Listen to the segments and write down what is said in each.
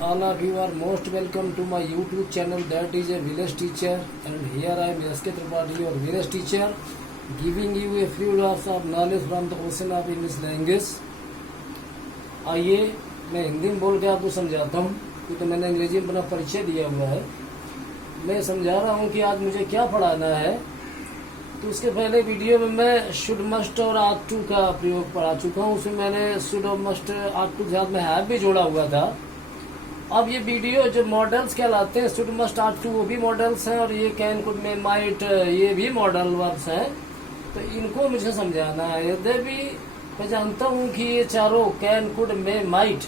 all of you are most welcome to my YouTube channel, that is a village teacher, and here I am S.K. Tripathi, your village teacher, giving you a few drops of knowledge from the ocean of English language. आइए मैं हिंदी में बोल के आपको समझाता हूँ, क्योंकि मैंने अंग्रेजी में अपना परिचय दिया हुआ है। मैं समझा रहा हूँ कि आज मुझे क्या पढ़ाना है। तो उसके पहले वीडियो में मैं शुड मस्ट और आर टू का प्रयोग पढ़ा चुका हूँ। उसमें मैंने शुड और मस्ट आर टू के साथ में हैव भी जोड़ा हुआ था। अब ये वीडियो जो मॉडल्स कहलाते हैं, शुड मस्ट आर टू वो भी मॉडल्स हैं, और ये कैन कुड में माइट ये भी मॉडल वर्ब्स हैं। तो इनको मुझे समझाना है। यद्यपि मैं जानता हूँ कि ये चारों कैन कुड में माइट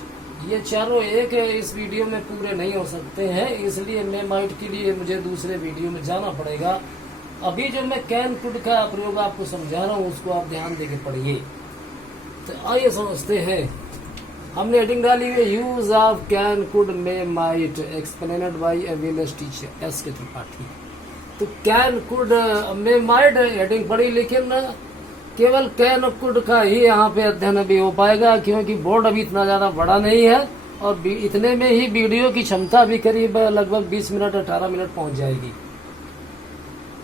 ये चारों एक इस वीडियो में पूरे नहीं हो सकते हैं, इसलिए मैं माइट के लिए मुझे दूसरे वीडियो में जाना पड़ेगा। अभी जो मैं कैन कुड का प्रयोग आपको समझा रहा हूँ उसको आप ध्यान देके पढ़िए। तो आइए समझते हैं। हमने हेडिंग डाली है use of can could may might explained by a village teacher S.K. Tripathi. तो can could may might heading पढ़ी, लेकिन केवल कैन कुड का ही यहाँ पे अध्ययन अभी हो पाएगा, क्योंकि बोर्ड अभी इतना ज्यादा बड़ा नहीं है और इतने में ही वीडियो की क्षमता भी करीब लगभग 20 मिनट 18 मिनट पहुंच जाएगी।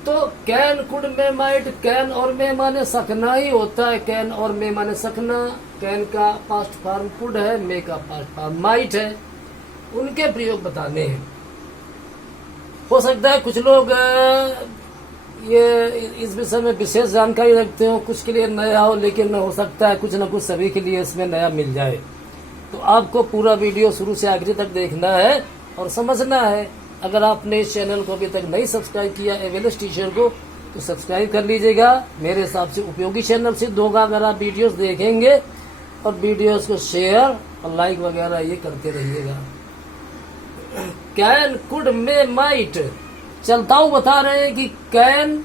तो can could may might, can और में माने सकना ही होता है। कैन और में माने सकना। कैन का पास्ट फॉर्म कुड है, में का पास्ट फॉर्म माइट है। उनके प्रयोग बताने हैं। हो सकता है कुछ लोग ये इस विषय में विशेष जानकारी रखते हो, कुछ के लिए नया हो, लेकिन हो सकता है कुछ न कुछ सभी के लिए इसमें नया मिल जाए। तो आपको पूरा वीडियो शुरू से आखिरी तक देखना है और समझना है। अगर आपने इस चैनल को अभी तक नहीं सब्सक्राइब किया ए विलेज टीचर को, तो सब्सक्राइब कर लीजिएगा। मेरे हिसाब से उपयोगी चैनल सिद्ध होगा अगर आप वीडियोस देखेंगे और वीडियोस को शेयर और लाइक वगैरह ये करते रहिएगा। कैन कुड में माइट चलता हूँ बता रहे हैं कि कैन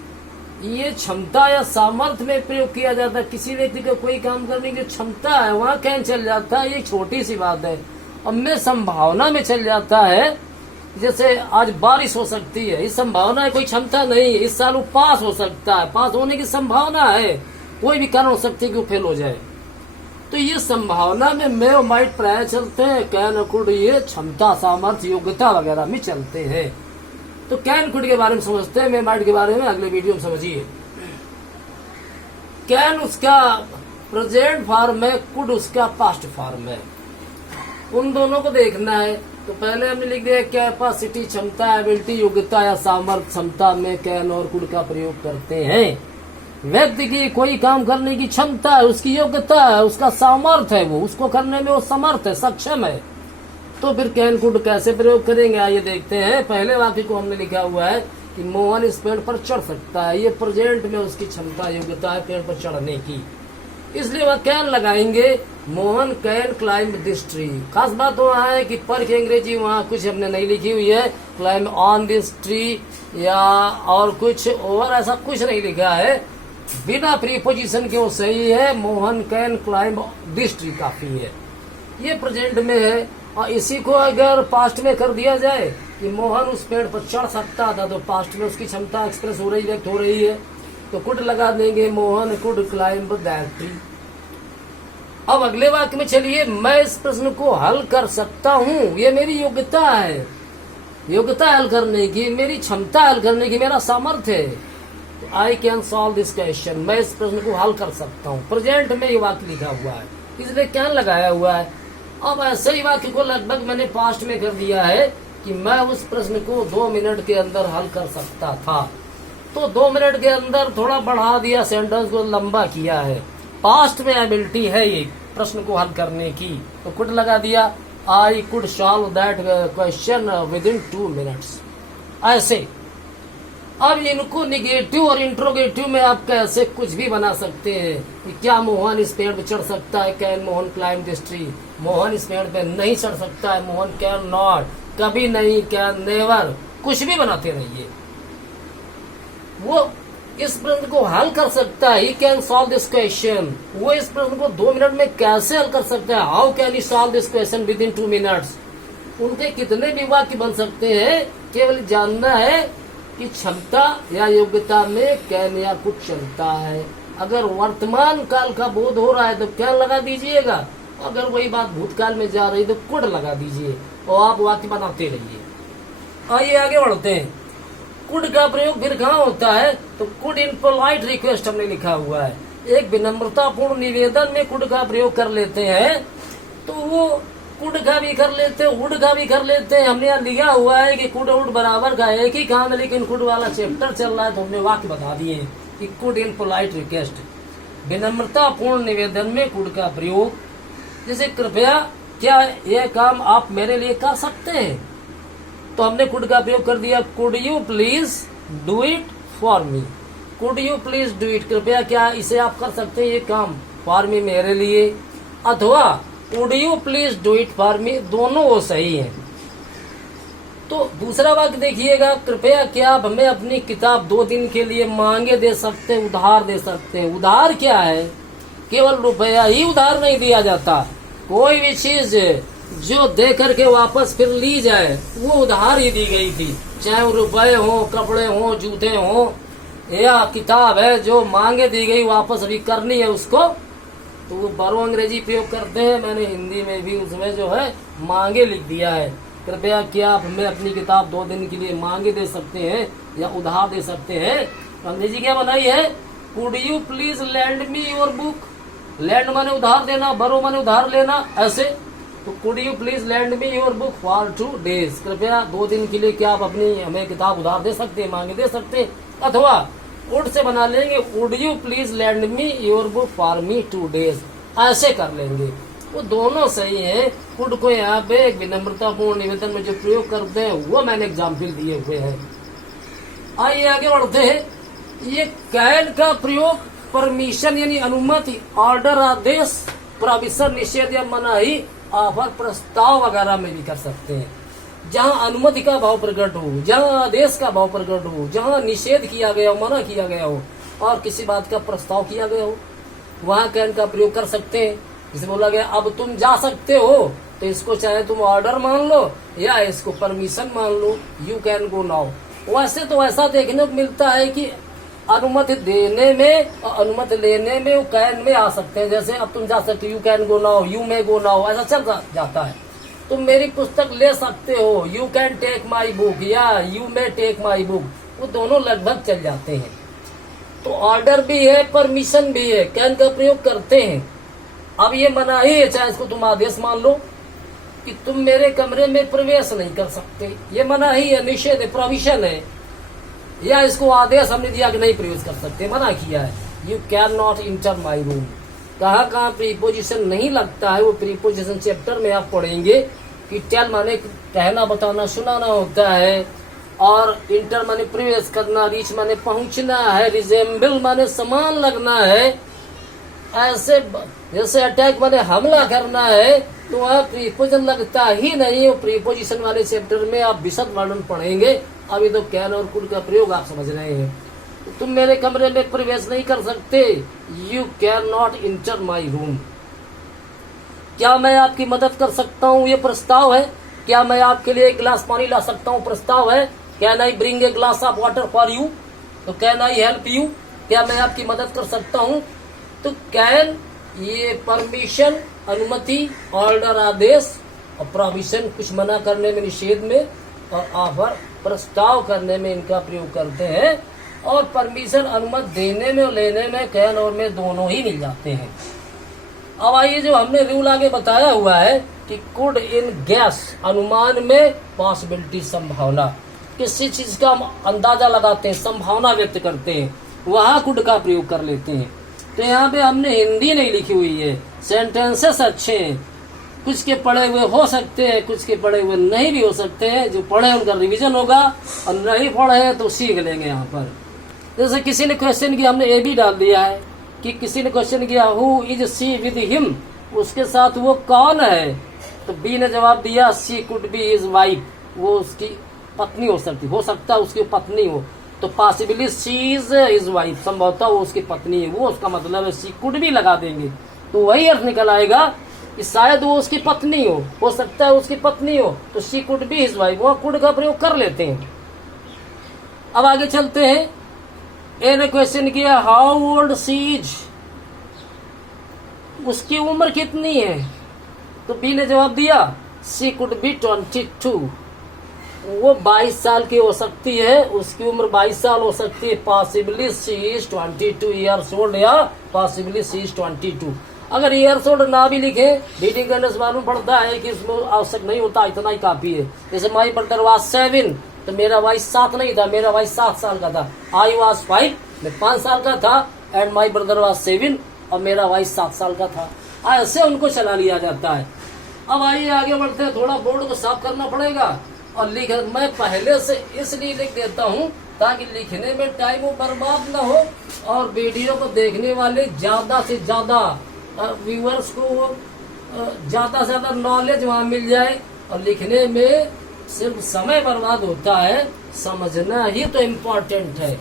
ये क्षमता या सामर्थ्य में प्रयोग किया जाता है। किसी व्यक्ति को कोई काम करने की क्षमता है वहाँ कैन चल जाता है, ये छोटी सी बात है। अब में संभावना में चल जाता है, जैसे आज बारिश हो सकती है, इस संभावना है, कोई क्षमता नहीं है। इस साल वो पास हो सकता है, पास होने की संभावना है, कोई भी कारण हो सकती है कि वो फेल हो जाए। तो ये संभावना में और माइट प्राय चलते हैं। कैन कुड ये क्षमता सामर्थ्य योग्यता वगैरह में चलते हैं। तो कैन कुड के बारे में समझते हैं, मैं माइट के बारे में अगले वीडियो में समझिए। कैन उसका प्रेजेंट फॉर्म है, कुड उसका पास्ट फॉर्म है। उन दोनों को देखना है। तो पहले हमने लिख दिया कैपेसिटी क्षमता, एबिलिटी योग्यता या सामर्थ्य क्षमता में कैन और कुड का प्रयोग करते हैं। व्यक्ति की कोई काम करने की क्षमता है, उसकी योग्यता है, उसका सामर्थ्य है, वो उसको करने में वो समर्थ है, सक्षम है। तो फिर कैन कुड कैसे प्रयोग करेंगे आइए देखते हैं। पहले वाक्य को हमने लिखा हुआ है कि मोहन इस पेड़ पर चढ़ सकता है। ये प्रेजेंट में उसकी क्षमता योग्यता है पेड़ पर चढ़ने की, इसलिए वह कैन लगाएंगे। Mohan can climb this tree. खास बात वहाँ है कि पर की अंग्रेजी वहाँ कुछ हमने नहीं लिखी हुई है, क्लाइंब ऑन दिस ट्री या और कुछ और ऐसा कुछ नहीं लिखा है। बिना प्रीपोजिशन के वो सही है। Mohan can climb this tree काफी है, ये प्रेजेंट में है। और इसी को अगर पास्ट में कर दिया जाए कि मोहन उस पेड़ पर चढ़ सकता था, तो पास्ट में उसकी क्षमता एक्सप्रेस हो रही व्यक्त हो रही है, तो कुड लगा देंगे। Mohan could climb that tree. अब अगले वाक्य में चलिए, मैं इस प्रश्न को हल कर सकता हूँ, ये मेरी योग्यता है, योग्यता हल करने की, मेरी क्षमता हल करने की, मेरा सामर्थ्य है। तो I can solve this question, मैं इस प्रश्न को हल कर सकता हूँ। प्रेजेंट में ये वाक्य लिखा हुआ है, इसलिए कैन लगाया हुआ है। अब ऐसे ही वाक्य को लगभग मैंने पास्ट में कर दिया है कि मैं उस प्रश्न को 2 मिनट के अंदर हल कर सकता था। तो 2 मिनट के अंदर थोड़ा बढ़ा दिया, सेंटेंस को लंबा किया है। पास्ट में एबिलिटी है ये प्रश्न को हल करने की, तो कुड लगा दिया। I could solve that question with in 2 minutes. ऐसे अब इनको निगेटिव और इंट्रोगेटिव में आप कैसे कुछ भी बना सकते हैं कि क्या मोहन इस पेड़ पे चढ़ सकता है, can Mohan climb this tree. Mohan इस पेड़ पे नहीं चढ़ सकता है, मोहन कैन नॉट, कभी नहीं, कैन नेवर, कुछ भी बनाते रहिए। वो इस प्रश्न को हल कर सकता है, he can solve this question. वो इस प्रश्न को 2 मिनट में कैसे हल कर सकता है, how can he solve this question with in 2 minutes. उनके कितने भी वाक्य बन सकते हैं, केवल जानना है कि क्षमता या योग्यता में कैन या कुछ चलता है। अगर वर्तमान काल का बोध हो रहा है तो कैन लगा दीजिएगा, अगर वही बात भूतकाल में जा रही तो कुड लगा दीजिए और आप वाक्य बनाते रहिए। आइए आगे बढ़ते हैं। कुड का प्रयोग फिर कहाँ होता है, तो कुड इन पोलाइट रिक्वेस्ट हमने लिखा हुआ है। एक विनम्रतापूर्ण निवेदन में कुड का प्रयोग कर लेते हैं, तो वो कुड का भी कर लेते हैं, उड का भी कर लेते हैं। हमने यहाँ लिखा हुआ है कि कुड उड बराबर का एक ही काम है, लेकिन कुड वाला चैप्टर चल रहा है तो हमने वाक्य बता दिए कि कुड इन पोलाइट रिक्वेस्ट, विनम्रतापूर्ण निवेदन में कुड का प्रयोग। जैसे कृपया क्या यह काम आप मेरे लिए कर सकते हैं, तो हमने कुड का प्रयोग कर दिया, could you please do it for me. Could you please do it, कृपया क्या इसे आप कर सकते हैं ये काम फॉर मी, मेरे लिए। अथवा could you please do it for me, दोनों वो सही है। तो दूसरा वाक्य देखिएगा, कृपया क्या आप हमें अपनी किताब 2 दिन के लिए मांगे दे सकते हैं, उधार दे सकते हैं। उधार क्या है, केवल रुपया ही उधार नहीं दिया जाता, कोई भी चीज जो दे करके वापस फिर ली जाए वो उधार ही दी गई थी, चाहे वो रुपए हो, कपड़े हो, जूते हो या किताब है जो मांगे दी गई वापस अभी करनी है उसको, तो वो बारो अंग्रेजी प्रयोग करते हैं। मैंने हिंदी में भी उसमें जो है मांगे लिख दिया है। कृपया क्या आप हमें अपनी किताब 2 दिन के लिए मांगे दे सकते हैं या उधार दे सकते हैं। अंग्रेजी क्या बनाई है, could you please land me your book. Land माने उधार देना, बरो माने उधार लेना, ऐसे। तो could you please land me your book for 2 days, कृपया 2 दिन के लिए क्या आप अपनी हमें किताब उधार दे सकते हैं, मांगे दे सकते हैं। अथवा वुड से बना लेंगे, would you please land me your book for me 2 days, ऐसे कर लेंगे। वो दोनों सही है। कुड को यहाँ पे एक विनम्रतापूर्ण निवेदन में जो प्रयोग करते हैं वो मैंने एग्जाम्पल दिए हुए हैं। आइए आगे बढ़ते हैं। ये कैन का प्रयोग परमिशन यानी अनुमति, ऑर्डर आदेश, प्रोविजन निषेध या मनाही, ऑफर प्रस्ताव वगैरह में भी कर सकते हैं। जहाँ अनुमति का भाव प्रकट हो, जहाँ आदेश का भाव प्रकट हो, जहाँ निषेध किया गया हो, मना किया गया हो और किसी बात का प्रस्ताव किया गया हो, वहाँ कैन का प्रयोग कर सकते हैं। जैसे बोला गया अब तुम जा सकते हो, तो इसको चाहे तुम ऑर्डर मान लो या इसको परमिशन मान लो, यू कैन गो नाउ। वैसे तो ऐसा देखने को मिलता है कि अनुमति देने में और अनुमति लेने में वो कैन में आ सकते हैं। जैसे अब तुम जा सकते हो, you can go now, you may go now, ऐसा चल जाता है। तुम मेरी पुस्तक ले सकते हो, you can take my book, या you may take my book, वो दोनों लगभग चल जाते हैं। तो ऑर्डर भी है, परमिशन भी है, कैन का प्रयोग करते हैं। अब ये मनाही है, चाहे इसको तुम आदेश मान लो कि तुम मेरे कमरे में प्रवेश नहीं कर सकते, ये मनाही है, निषेध है, प्रोविजन है। या इसको आदेश हमने दिया कि नहीं प्रवेश कर सकते, मना किया है, you can not inter my room. कहाँ कहाँ प्रीपोजिशन नहीं लगता है वो प्रीपोजिशन चैप्टर में आप पढ़ेंगे कि टेल माने कहना, बताना, सुनाना होता है, और इंटर माने प्रवेश करना, रीच माने पहुंचना है, रिजेंबल माने समान लगना है, ऐसे जैसे अटैक माने हमला करना है, तो वह प्रीपोजिशन लगता ही नहीं। वो प्रीपोजिशन वाले चैप्टर में आप विशद वर्णन पढ़ेंगे। अभी तो कैन और कुड का प्रयोग आप समझ रहे हैं। तो तुम मेरे कमरे में प्रवेश नहीं कर सकते, you can not inter my room. क्या मैं आपकी मदद कर सकता हूँ, ये प्रस्ताव है। क्या मैं आपके लिए एक गिलास पानी ला सकता हूँ, प्रस्ताव है। Can I bring a glass of water for you, तो कैन आई हेल्प यू, क्या मैं आपकी मदद कर सकता हूँ। तो कैन ये परमिशन, अनुमति, ऑर्डर आदेश, और प्रोविजन कुछ मना करने में, निषेध में, और ऑफर प्रस्ताव करने में इनका प्रयोग करते हैं। और परमिशन, अनुमति देने में और लेने में कैन और में दोनों ही मिल जाते हैं। अब आइए जो हमने रूल आगे बताया हुआ है कि कुड इन गैस, अनुमान में, पॉसिबिलिटी संभावना, किसी चीज का हम अंदाजा लगाते हैं, संभावना व्यक्त करते हैं, वहां कुड का प्रयोग कर लेते हैं। तो यहाँ पे हमने हिंदी नहीं लिखी हुई है, सेंटेंसेस अच्छे हैं, कुछ के पढ़े हुए हो सकते हैं, कुछ के पढ़े हुए नहीं भी हो सकते हैं। जो पढ़े उनका रिवीजन होगा और नहीं पढ़े हैं तो सीख लेंगे। यहाँ पर जैसे किसी ने क्वेश्चन किया, हमने ए भी डाल दिया है कि किसी ने क्वेश्चन किया who is she with him, उसके साथ वो कौन है, तो बी ने जवाब दिया सी कुड बी हिज वाइफ, वो उसकी पत्नी हो सकता है उसकी पत्नी हो, तो possibly she is his wife, संभवतः वो उसकी पत्नी है, वो उसका मतलब है। सी कुड भी लगा देंगे तो वही अर्थ निकल आएगा कि शायद वो उसकी पत्नी हो सकता है उसकी पत्नी हो, तो she could be his wife, वहाँ कुड का प्रयोग कर लेते हैं। अब आगे चलते हैं। ए ने क्वेश्चन किया हाउ ओल्ड सी इज, उसकी उम्र कितनी है, तो बी ने जवाब दिया शी कुड बी 22, वो 22 साल की हो सकती है, उसकी उम्र 22 साल हो सकती है। Possibly she is 22 years old या पॉसिबली सी इज 22। अगर ईयर्स ओल्ड ना भी लिखे, रीडिंग करने से मालूम पड़ता है कि इसमें आवश्यक नहीं होता, इतना ही काफी है। जैसे माई ब्रदर वाज 7, तो मेरा भाई 7 नहीं था, मेरा भाई 7 साल का था। आई वाज 5, मैं 5 साल का था, एंड माई ब्रदर वाज 7, और मेरा भाई 7 साल का था। ऐसे उनको चला लिया जाता है। अब आइए आगे बढ़ते हैं, थोड़ा बोर्ड को साफ करना पड़ेगा। और मैं पहले से इसलिए लिख देता हूँ ताकि लिखने में टाइम बर्बाद ना हो, और वीडियो को देखने वाले ज्यादा से ज्यादा व्यूअर्स को ज्यादा से ज्यादा नॉलेज वहाँ मिल जाए। और लिखने में सिर्फ समय बर्बाद होता है, समझना ही तो इम्पोर्टेंट है,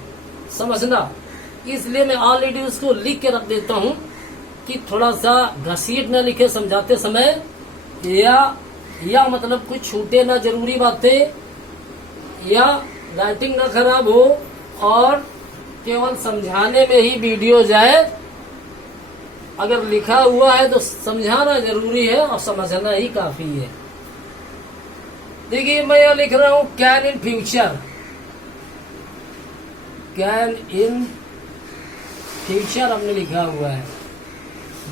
समझना। इसलिए मैं ऑलरेडी उसको लिख के रख देता हूँ कि थोड़ा सा घसीट न लिखे समझाते समय, या मतलब कुछ छूटे ना जरूरी बातें, या राइटिंग ना खराब हो, और केवल समझाने में ही वीडियो जाए। अगर लिखा हुआ है तो समझाना जरूरी है और समझना ही काफी है। देखिए मैं यह लिख रहा हूं can in future, can in future हमने लिखा हुआ है।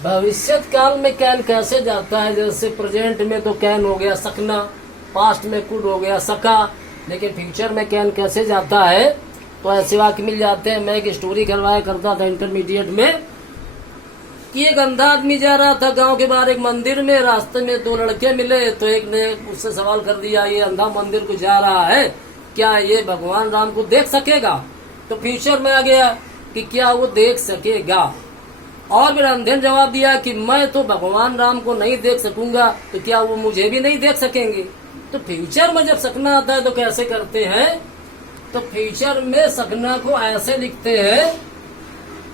भविष्य काल में कैन कैसे जाता है, जैसे प्रेजेंट में तो कैन हो गया सकना, पास्ट में कुड हो गया सका, लेकिन फ्यूचर में कैन कैसे जाता है, तो ऐसे वाक्य मिल जाते हैं। मैं एक स्टोरी करवाया करता था इंटरमीडिएट में कि एक अंधा आदमी जा रहा था गांव के बाहर एक मंदिर में, रास्ते में 2 लड़के मिले, तो एक ने उससे सवाल कर दिया, ये अंधा मंदिर को जा रहा है, क्या ये भगवान राम को देख सकेगा? तो फ्यूचर में आ गया कि क्या वो देख सकेगा। और फिर अंधे ने जवाब दिया कि मैं तो भगवान राम को नहीं देख सकूंगा, तो क्या वो मुझे भी नहीं देख सकेंगे? तो फ्यूचर में जब सकना आता है तो कैसे करते हैं, तो फ्यूचर में सकना को ऐसे लिखते हैं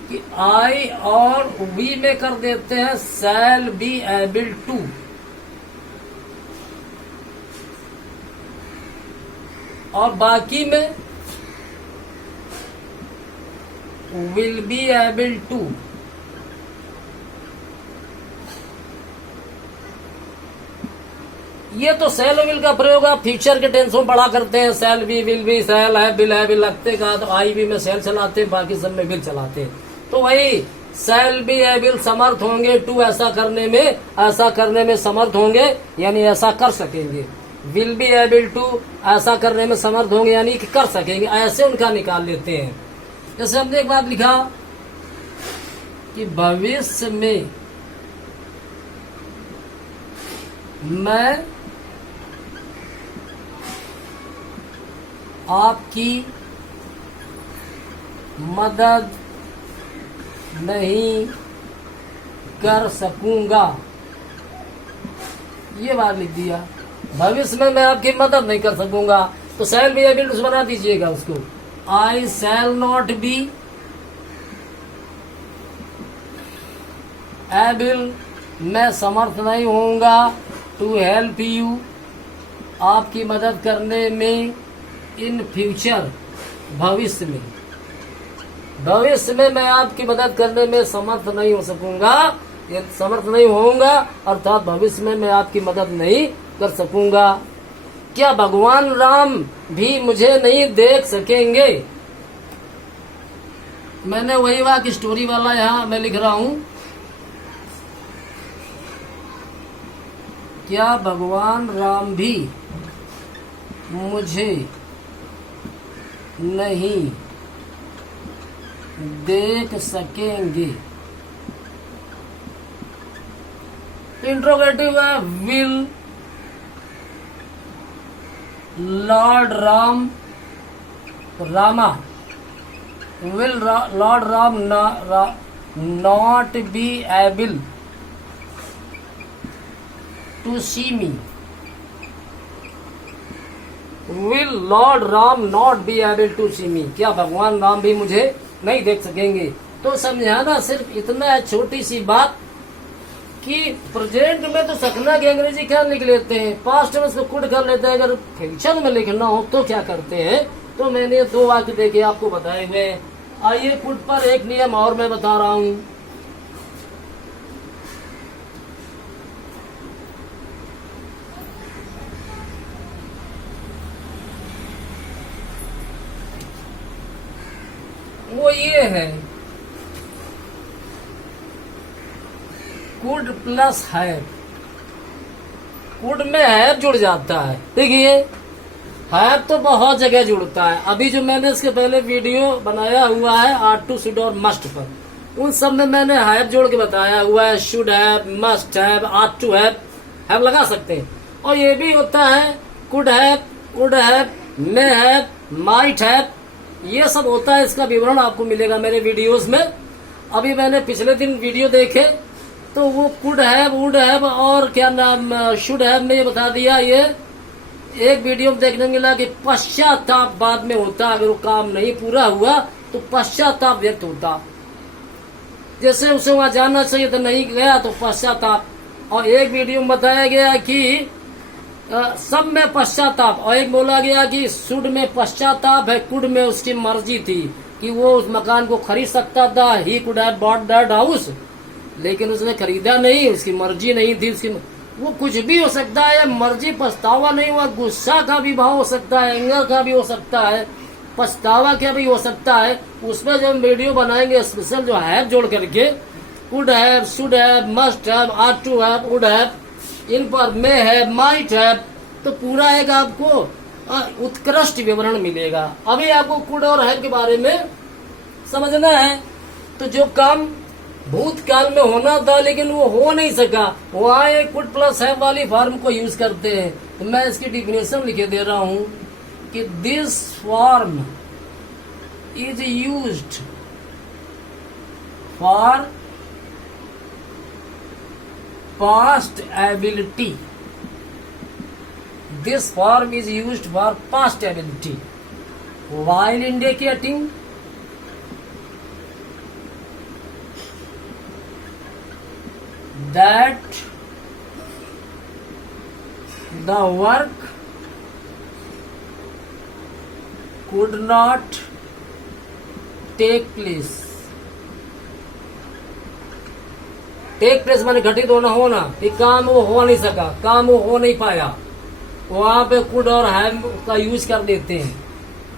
कि आई और वी में कर देते हैं शैल बी एबल टू, और बाकी में विल बी एबल टू। ये तो सेल विल का प्रयोग आप फ्यूचर के टेंस में बड़ा करते हैं, shall be, will be, shall है, बिल है, बिल लगते का, तो आई बी में सेल चलाते हैं, बाकी सब में विल चलाते हैं। तो वही सेल बी एबल समर्थ होंगे टू, ऐसा करने में समर्थ होंगे, यानी ऐसा कर सकेंगे। विल बी एबल टू, ऐसा करने में समर्थ होंगे, यानी कि कर सकेंगे, ऐसे उनका निकाल लेते हैं। जैसे हमने एक बात लिखा कि भविष्य में मैं आपकी मदद नहीं कर सकूंगा, ये बात लिख दिया। भविष्य में मैं आपकी मदद नहीं कर सकूंगा, तो शैल बी एबल टू बना दीजिएगा उसको, आई शैल नॉट बी एबल, मैं समर्थ नहीं होऊंगा, टू हेल्प यू, आपकी मदद करने में, इन फ्यूचर, भविष्य में। भविष्य में मैं आपकी मदद करने में समर्थ नहीं हो सकूंगा, ये समर्थ नहीं होऊंगा, अर्थात भविष्य में मैं आपकी मदद नहीं कर सकूंगा। क्या भगवान राम भी मुझे नहीं देख सकेंगे? मैंने वही वाक्य स्टोरी वाला यहाँ मैं लिख रहा हूं, क्या भगवान राम भी मुझे नहीं देख सकेंगे? इंट्रोगेटिव है, will Lord Ram Rama, will Lord Ram not be able to see me, will Lord Ram not be able to see me, क्या भगवान राम भी मुझे नहीं देख सकेंगे? तो समझाना सिर्फ इतना है, छोटी सी बात, कि प्रेजेंट में तो सकना की अंग्रेजी क्या लिख लेते हैं, पास्ट में उसको कुड कर लेते हैं, अगर फ्यूचर में लिखना हो तो क्या करते हैं। तो मैंने 2 वाक्य देके आपको बताए हुए। आइए कुड पर एक नियम और मैं बता रहा हूं। वो ये है कुड प्लस हैव। कुड में हैव जुड़ जाता है। देखिए हैव तो बहुत जगह जुड़ता है। अभी जो मैंने इसके पहले वीडियो बनाया हुआ है आर्ट टू शुड और मस्ट पर, उन सब में मैंने हैव जोड़ के बताया हुआ है। Should have, must have, ought to have लगा सकते हैं। और ये भी होता है could have, may have, might have, ये सब होता है। इसका विवरण आपको मिलेगा मेरे वीडियोस में। अभी मैंने पिछले दिन वीडियो देखे तो वो कुड हैव, वुड हैव और क्या नाम शुड हैव में ये बता दिया। ये एक वीडियो में देखने मिला कि पश्चाताप बाद में होता, अगर वो काम नहीं पूरा हुआ तो पश्चाताप व्यक्त होता। जैसे उसे वहां जाना चाहिए तो नहीं गया तो पश्चाताप। और एक वीडियो में बताया गया कि सब में पश्चाताप, और एक बोला गया कि शुड में पश्चाताप है, कुड में उसकी मर्जी थी कि वो उस मकान को खरीद सकता था। He could have bought that house, लेकिन उसने खरीदा नहीं, उसकी मर्जी नहीं थी। उसकी वो कुछ भी हो सकता है, मर्जी पछतावा नहीं हुआ, गुस्सा का भी भाव हो सकता है, एंगर का भी हो सकता है, पछतावा का भी हो सकता है। उसमें जब हम वीडियो बनाएंगे स्पेशल जो हैव जोड़ करके, could have, should have, must have, ought to have, would have, इन पर मे हैव, माइट हैव, तो पूरा एक आपको उत्कृष्ट विवरण मिलेगा। अभी आपको कुड और हैव के बारे में समझना है। तो जो काम भूतकाल में होना था लेकिन वो हो नहीं सका, वहां एक कुड प्लस हैव वाली फॉर्म को यूज करते हैं। तो मैं इसकी डिफिनेशन लिखे दे रहा हूं कि this form is used for past ability. This form is used for past ability while indicating that the work could not take place। Take place माने घटित होना, होना, कि काम वो हो नहीं सका, काम वो हो नहीं पाया, वहां पे कुड और हैव का यूज कर देते हैं।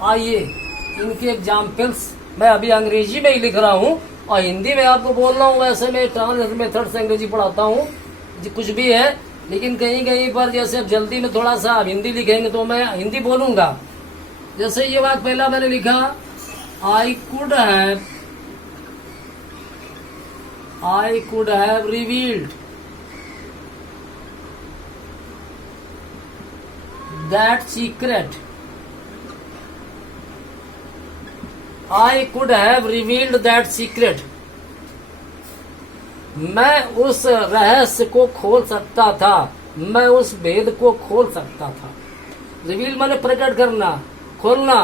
आइए इनके एग्जाम्पल्स, मैं अभी अंग्रेजी में ही लिख रहा हूं और हिंदी में आपको बोल रहा हूँ। वैसे मैं ट्रांसलेशन मेथड से अंग्रेजी पढ़ाता हूँ, कुछ भी है, लेकिन कहीं कहीं पर जैसे अब जल्दी में थोड़ा सा हिंदी लिखेंगे तो मैं हिंदी बोलूंगा। जैसे ये बात पहला मैंने लिखा, I could have revealed that secret. I could have revealed that secret। मैं उस रहस्य को खोल सकता था, मैं उस भेद को खोल सकता था। रिवील माने प्रकट करना, खोलना।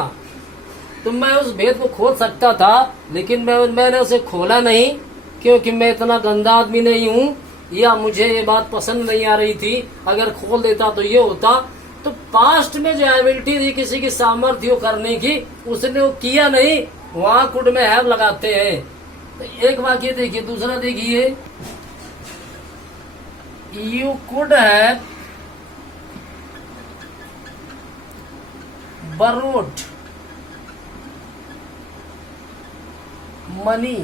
तो मैं उस भेद को खोल सकता था, लेकिन मैंने उसे खोला नहीं, क्योंकि मैं इतना गंदा आदमी नहीं हूँ, या मुझे ये बात पसंद नहीं आ रही थी। अगर खोल देता तो ये होता। तो पास्ट में जो एबिलिटी थी किसी की सामर्थ्य करने की, उसने वो किया नहीं, वहां कुड में हैव लगाते हैं। तो एक वाक्य देखिए। दूसरा देखिए, you could have borrowed money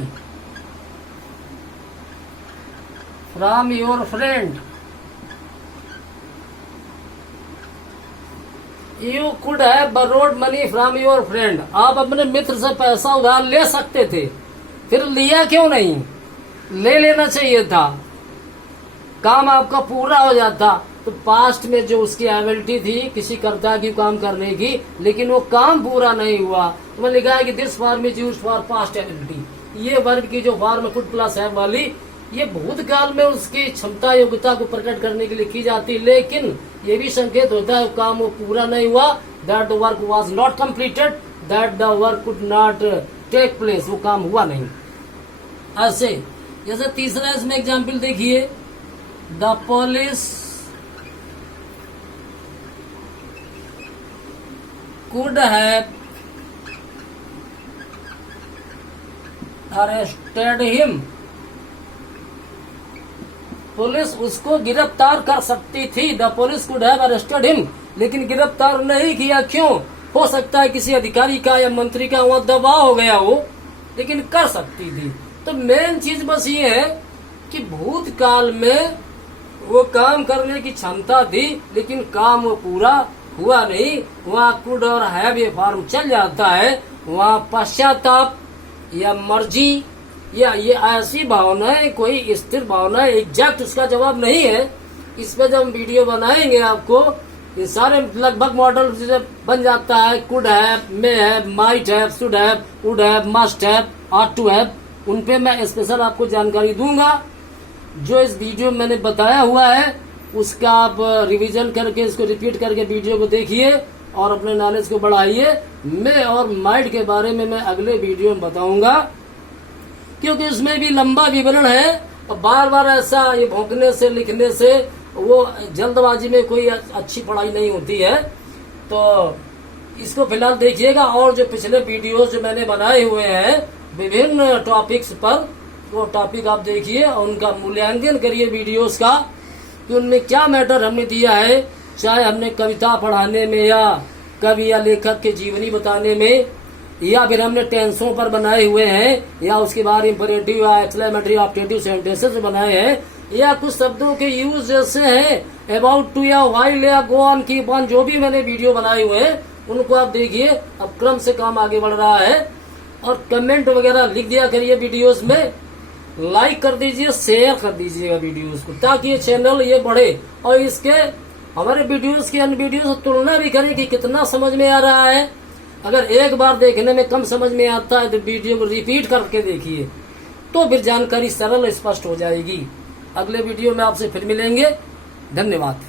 from your friend। You could have borrowed money from your friend। आप अपने मित्र से पैसा उधार ले सकते थे, फिर लिया क्यों नहीं? ले लेना चाहिए था, काम आपका पूरा हो जाता। तो पास्ट में जो उसकी एबिलिटी थी किसी कर्ता की काम करने की, लेकिन वो काम पूरा नहीं हुआ, तो मैं लिखा है कि this form is used for past ability. ये वर्ब की जो फॉर्म कुड प्लस हैव वाली, ये भूतकाल में उसकी क्षमता योग्यता को प्रकट करने के लिए की जाती, लेकिन ये भी संकेत होता है काम वो पूरा नहीं हुआ। That the work was not completed, that the work could not take place, वो काम हुआ नहीं। ऐसे जैसे तीसरा इसमें एग्जाम्पल देखिए, the police could have arrested him. Police उसको गिरफ्तार कर सकती थी, the police could have arrested him, लेकिन गिरफ्तार नहीं किया। क्यों? हो सकता है किसी अधिकारी का या मंत्री का वहां दबाव हो गया हो, लेकिन कर सकती थी। तो मेन चीज बस ये है कि भूतकाल में वो काम करने की क्षमता थी, लेकिन काम वो पूरा हुआ नहीं। वहाँ कुड और हैव ये फॉर्म चल जाता है, वहाँ पश्चाताप या मर्जी या ये ऐसी भावनाएं, कोई स्थिर भावना एग्जैक्ट उसका जवाब नहीं है। इस पे जब हम वीडियो बनाएंगे आपको ये सारे लगभग मॉडल बन जाता है। Could have, may have, might have, should have, would have, must have, ought to have, उन पे मैं स्पेशल आपको जानकारी दूंगा। जो इस वीडियो में मैंने बताया हुआ है उसका आप रिवीजन करके, इसको रिपीट करके वीडियो को देखिए और अपने नॉलेज को बढ़ाइए। मे और माइट के बारे में मैं अगले वीडियो में बताऊंगा, क्योंकि इसमें भी लंबा विवरण है और बार बार ऐसा ये भौंकने से, लिखने से, वो जल्दबाजी में कोई अच्छी पढ़ाई नहीं होती है। तो इसको फिलहाल देखिएगा, और जो पिछले वीडियोस जो मैंने बनाए हुए हैं विभिन्न टॉपिक्स पर, वो टॉपिक आप देखिए और उनका मूल्यांकन करिए वीडियोस का कि उनमें क्या मैटर हमने दिया है। चाहे हमने कविता पढ़ाने में या कवि या लेखक के जीवनी बताने में, या फिर हमने टेंसों पर बनाए हुए हैं, या उसके बाद इंपरेटिव या एक्सक्लेमेटरी ऑप्टेटिव सेंटेंसेस बनाए हैं, या कुछ शब्दों के यूज जैसे हैं अबाउट टू या व्हाइल या गो ऑन, कीप ऑन, जो भी मैंने वीडियो बनाए हुए हैं उनको आप देखिए। अब क्रम से काम आगे बढ़ रहा है और कमेंट वगैरह लिख दिया करिए वीडियोस में, लाइक कर दीजिए, शेयर कर दीजिएगा वीडियोस को, ताकि ये चैनल ये बढ़े और इसके हमारे वीडियोस के अन्य वीडियो से तुलना भी करें कि कितना समझ में आ रहा है। अगर एक बार देखने में कम समझ में आता है तो वीडियो को रिपीट करके देखिए, तो फिर जानकारी सरल स्पष्ट हो जाएगी। अगले वीडियो में आपसे फिर मिलेंगे। धन्यवाद।